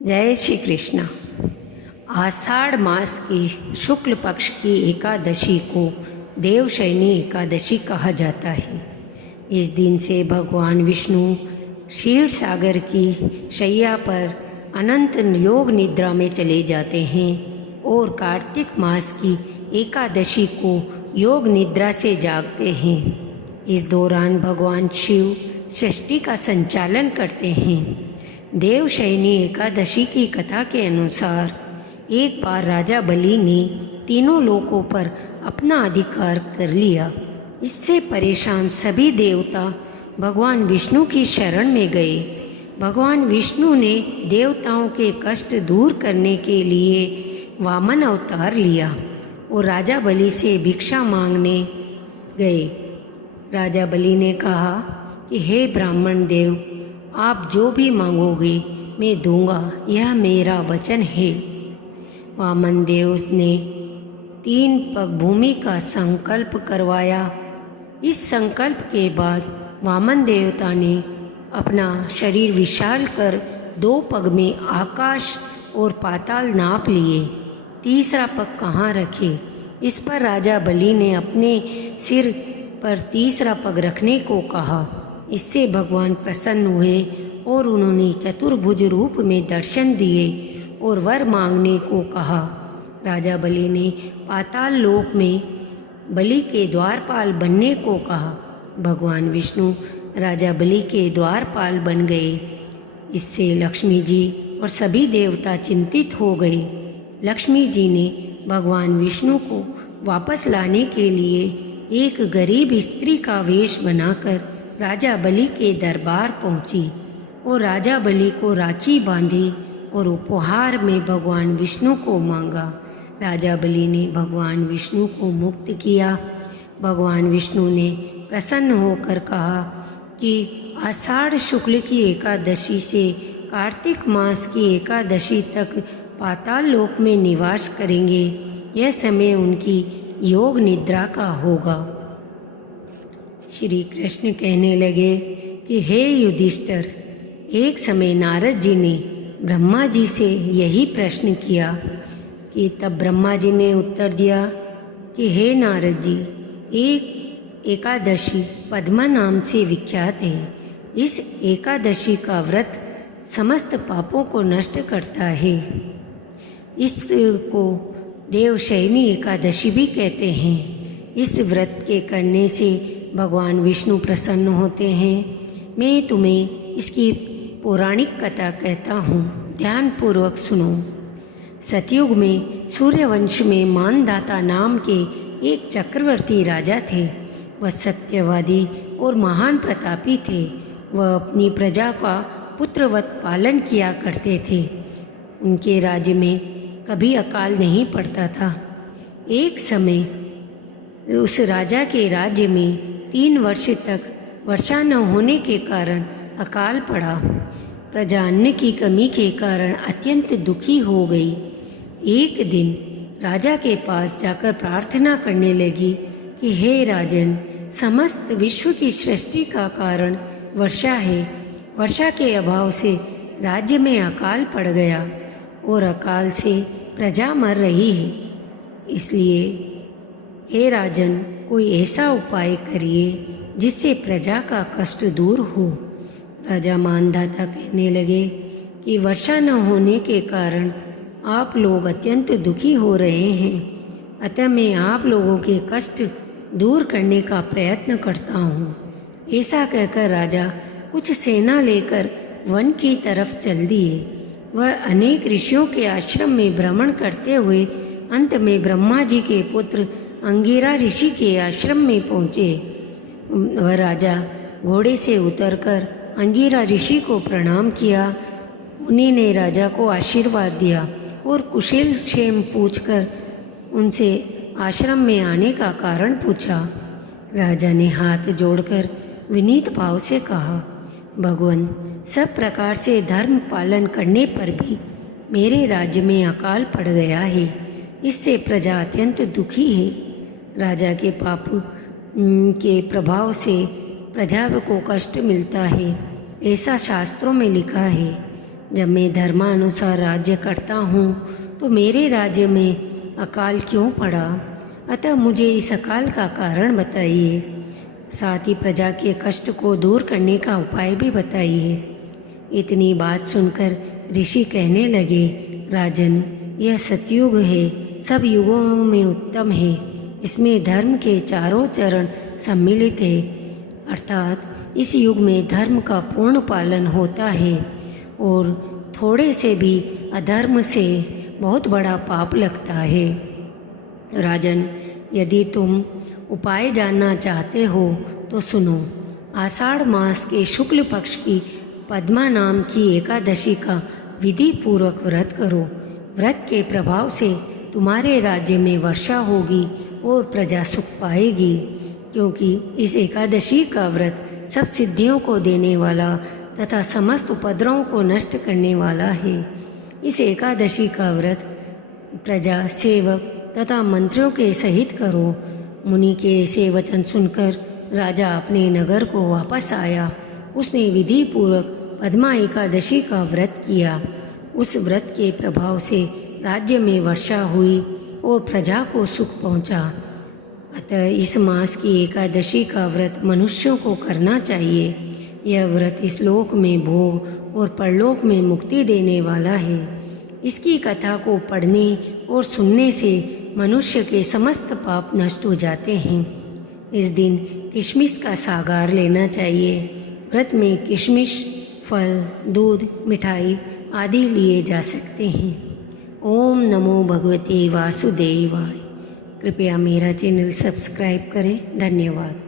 जय श्री कृष्ण। आषाढ़ मास की शुक्ल पक्ष की एकादशी को देवशयनी एकादशी कहा जाता है। इस दिन से भगवान विष्णु क्षीर सागर की शैया पर अनंत योग निद्रा में चले जाते हैं और कार्तिक मास की एकादशी को योग निद्रा से जागते हैं। इस दौरान भगवान शिव सृष्टि का संचालन करते हैं। देवशयनी एकादशी की कथा के अनुसार एक बार राजा बलि ने तीनों लोकों पर अपना अधिकार कर लिया। इससे परेशान सभी देवता भगवान विष्णु की शरण में गए। भगवान विष्णु ने देवताओं के कष्ट दूर करने के लिए वामन अवतार लिया और राजा बलि से भिक्षा मांगने गए। राजा बलि ने कहा कि हे ब्राह्मण देव, आप जो भी मांगोगे मैं दूंगा, यह मेरा वचन है। वामन देव ने 3 पग भूमि का संकल्प करवाया। इस संकल्प के बाद वामन देवता ने अपना शरीर विशाल कर 2 पग में आकाश और पाताल नाप लिए। तीसरा पग कहाँ रखे, इस पर राजा बलि ने अपने सिर पर तीसरा पग रखने को कहा। इससे भगवान प्रसन्न हुए और उन्होंने चतुर्भुज रूप में दर्शन दिए और वर मांगने को कहा। राजा बलि ने पाताल लोक में बलि के द्वारपाल बनने को कहा। भगवान विष्णु राजा बलि के द्वारपाल बन गए। इससे लक्ष्मी जी और सभी देवता चिंतित हो गए। लक्ष्मी जी ने भगवान विष्णु को वापस लाने के लिए एक गरीब स्त्री का वेश बनाकर राजा बलि के दरबार पहुंची और राजा बलि को राखी बांधी और उपहार में भगवान विष्णु को मांगा। राजा बलि ने भगवान विष्णु को मुक्त किया। भगवान विष्णु ने प्रसन्न होकर कहा कि आषाढ़ शुक्ल की एकादशी से कार्तिक मास की एकादशी तक पाताल लोक में निवास करेंगे। यह समय उनकी योग निद्रा का होगा। श्री कृष्ण कहने लगे कि हे युधिष्ठिर, एक समय नारद जी ने ब्रह्मा जी से यही प्रश्न किया कि तब ब्रह्मा जी ने उत्तर दिया कि हे नारद जी, एक एकादशी पद्मा नाम से विख्यात है। इस एकादशी का व्रत समस्त पापों को नष्ट करता है। इसको देवशयनी एकादशी भी कहते हैं। इस व्रत के करने से भगवान विष्णु प्रसन्न होते हैं। मैं तुम्हें इसकी पौराणिक कथा कहता हूँ, ध्यानपूर्वक सुनो। सतयुग में सूर्यवंश में मानधाता नाम के एक चक्रवर्ती राजा थे। वह सत्यवादी और महान प्रतापी थे। वह अपनी प्रजा का पुत्रवत पालन किया करते थे। उनके राज्य में कभी अकाल नहीं पड़ता था। एक समय उस राजा के राज्य में 3 वर्ष तक वर्षा न होने के कारण अकाल पड़ा। प्रजा अन्न की कमी के कारण अत्यंत दुखी हो गई। एक दिन राजा के पास जाकर प्रार्थना करने लगी कि हे राजन, समस्त विश्व की सृष्टि का कारण वर्षा है। वर्षा के अभाव से राज्य में अकाल पड़ गया और अकाल से प्रजा मर रही है। इसलिए हे राजन, कोई ऐसा उपाय करिए जिससे प्रजा का कष्ट दूर हो। राजा मानधाता कहने लगे कि वर्षा न होने के कारण आप लोग अत्यंत दुखी हो रहे हैं, अतः मैं आप लोगों के कष्ट दूर करने का प्रयत्न करता हूँ। ऐसा कहकर राजा कुछ सेना लेकर वन की तरफ चल दिए। वह अनेक ऋषियों के आश्रम में भ्रमण करते हुए अंत में ब्रह्मा जी के पुत्र अंगिरा ऋषि के आश्रम में पहुँचे। वह राजा घोड़े से उतरकर अंगिरा ऋषि को प्रणाम किया। उन्हीं ने राजा को आशीर्वाद दिया और कुशल क्षेम पूछकर उनसे आश्रम में आने का कारण पूछा। राजा ने हाथ जोड़कर विनीत भाव से कहा, भगवान, सब प्रकार से धर्म पालन करने पर भी मेरे राज्य में अकाल पड़ गया है। इससे प्रजा अत्यंत दुखी है। राजा के पाप के प्रभाव से प्रजा को कष्ट मिलता है, ऐसा शास्त्रों में लिखा है। जब मैं धर्मानुसार राज्य करता हूँ तो मेरे राज्य में अकाल क्यों पड़ा? अतः मुझे इस अकाल का कारण बताइए, साथ ही प्रजा के कष्ट को दूर करने का उपाय भी बताइए। इतनी बात सुनकर ऋषि कहने लगे, राजन, यह सतयुग है, सब युगों में उत्तम है। इसमें धर्म के चारों चरण सम्मिलित है, अर्थात इस युग में धर्म का पूर्ण पालन होता है और थोड़े से भी अधर्म से बहुत बड़ा पाप लगता है। राजन, यदि तुम उपाय जानना चाहते हो तो सुनो। आषाढ़ मास के शुक्ल पक्ष की पद्मा नाम की एकादशी का विधि पूर्वक व्रत करो। व्रत के प्रभाव से तुम्हारे राज्य में वर्षा होगी और प्रजा सुख पाएगी, क्योंकि इस एकादशी का व्रत सब सिद्धियों को देने वाला तथा समस्त उपद्रवों को नष्ट करने वाला है। इस एकादशी का व्रत प्रजा, सेवक तथा मंत्रियों के सहित करो। मुनि के ऐसे वचन सुनकर राजा अपने नगर को वापस आया। उसने विधि पूर्वक पद्मा एकादशी का व्रत किया। उस व्रत के प्रभाव से राज्य में वर्षा हुई और प्रजा को सुख पहुंचा। अतः इस मास की एकादशी का व्रत मनुष्यों को करना चाहिए। यह व्रत इस लोक में भोग और परलोक में मुक्ति देने वाला है। इसकी कथा को पढ़ने और सुनने से मनुष्य के समस्त पाप नष्ट हो जाते हैं। इस दिन किशमिश का सागार लेना चाहिए। व्रत में किशमिश, फल, दूध, मिठाई आदि लिए जा सकते हैं। ओम नमो भगवते वासुदेवाय। कृपया मेरा चैनल सब्सक्राइब करें। धन्यवाद।